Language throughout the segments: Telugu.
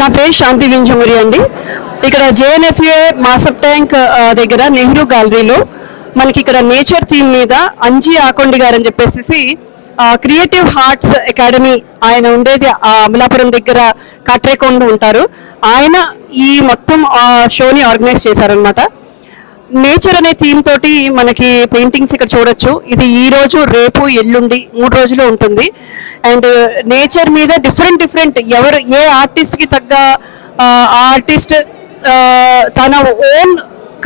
నా పేరు శాంతి వింజమూరి అండి. ఇక్కడ జేఎన్ఎఫ్ఏ మాసప్ ట్యాంక్ దగ్గర నెహ్రూ గ్యాలరీలో మనకి ఇక్కడ నేచర్ థీమ్ మీద అంజీ ఆకొండి గారు అని చెప్పేసి క్రియేటివ్ హార్ట్స్ అకాడమీ ఆయన ఉండేది అమలాపురం దగ్గర కాట్రేకొండ ఉంటారు. ఆయన ఈ మొత్తం షోని ఆర్గనైజ్ చేశారనమాట. నేచర్ అనే థీమ్ తోటి మనకి పెయింటింగ్స్ ఇక్కడ చూడొచ్చు. ఇది ఈ రోజు, రేపు, ఎల్లుండి 3 రోజులు ఉంటుంది. అండ్ నేచర్ మీద డిఫరెంట్ ఎవరు ఏ ఆర్టిస్ట్కి తగ్గ ఆర్టిస్ట్ తన ఓన్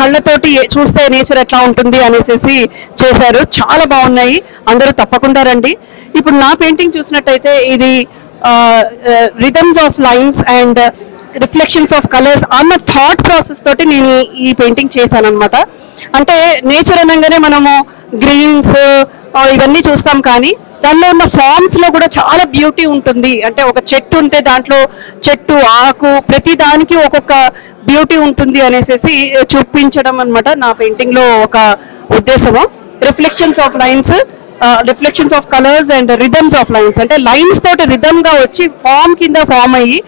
కళ్ళతోటి చూస్తే నేచర్ ఎట్లా ఉంటుంది అనేసి చేశారు. చాలా బాగున్నాయి, అందరూ తప్పకుండా రండి. ఇప్పుడు నా పెయింటింగ్ చూసినట్టయితే ఇది rhythms of lines and reflections of colours అన్న థాట్ ప్రాసెస్ తోటి నేను ఈ పెయింటింగ్ చేశాను అనమాట. అంటే నేచర్ అనగానే మనము గ్రీన్స్ ఇవన్నీ చూస్తాం, కానీ దానిలో ఉన్న ఫార్మ్స్లో కూడా చాలా బ్యూటీ ఉంటుంది. అంటే ఒక చెట్టు ఉంటే దాంట్లో చెట్టు, ఆకు, ప్రతి దానికి ఒక్కొక్క బ్యూటీ ఉంటుంది అనేసి చూపించడం అనమాట నా పెయింటింగ్లో ఒక ఉద్దేశము. Reflections of lines, reflections of colours and rhythms of lines, అంటే లైన్స్ తోటి రిథమ్గా వచ్చి ఫామ్ కింద ఫామ్ అయ్యి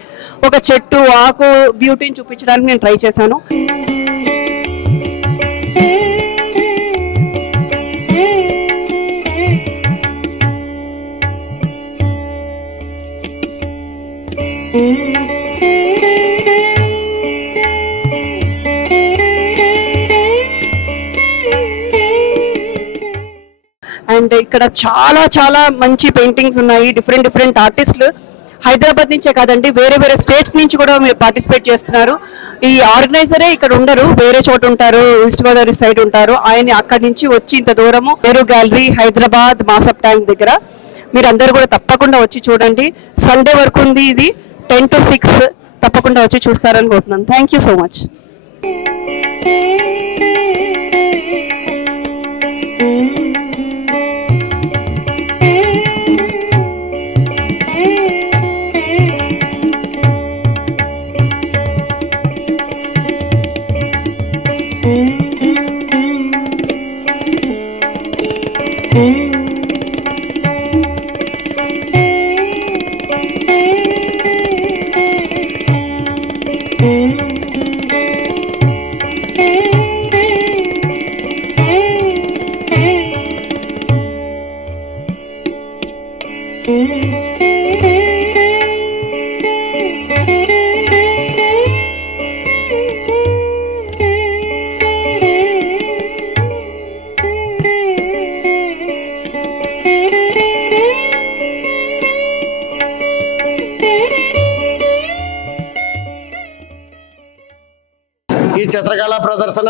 ఒక చెట్టు, ఆకు బ్యూటీని చూపించడానికి నేను ట్రై చేశాను. అండ్ ఇక్కడ చాలా చాలా మంచి పెయింటింగ్స్ ఉన్నాయి. డిఫరెంట్ ఆర్టిస్టులు హైదరాబాద్ నుంచే కాదండి, వేరే స్టేట్స్ నుంచి కూడా మీరు పార్టిసిపేట్ చేస్తున్నారు. ఈ ఆర్గనైజరే ఇక్కడ ఉండరు, వేరే చోట ఉంటారు, ఈస్ట్ గోదావరి సైడ్ ఉంటారు. ఆయన అక్కడి నుంచి వచ్చి ఇంత దూరము నెహ్రూ గ్యాలరీ హైదరాబాద్ మాసప్ ట్యాంక్ దగ్గర మీరు అందరూ కూడా తప్పకుండా వచ్చి చూడండి. సండే వరకు ఉంది ఇది, 10 to 6 తప్పకుండా వచ్చి చూస్తారనుకుంటున్నాను. Thank you so much. ఈ చిత్రకళా ప్రదర్శన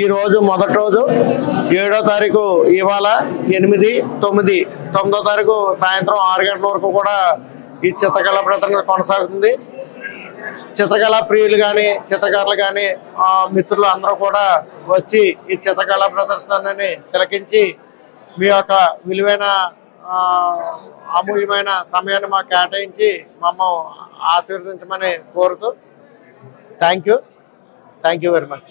ఈ రోజు మొదటి రోజు 7వ తారీఖు ఇవాళ 8, 9, 9వ తారీఖు సాయంత్రం 6 గంటల వరకు కూడా ఈ చిత్రకళా ప్రదర్శన కొనసాగుతుంది. చిత్రకళా ప్రియులు కానీ చిత్రకారులు కానీ మిత్రులు అందరూ కూడా వచ్చి ఈ చిత్రకళా ప్రదర్శనని తిలకించి మీ యొక్క విలువైన అమూల్యమైన సమయాన్ని మాకు కేటాయించి మమ్మల్ని ఆశీర్వదించమని కోరుతూ థ్యాంక్ యూ వెరీ మచ్.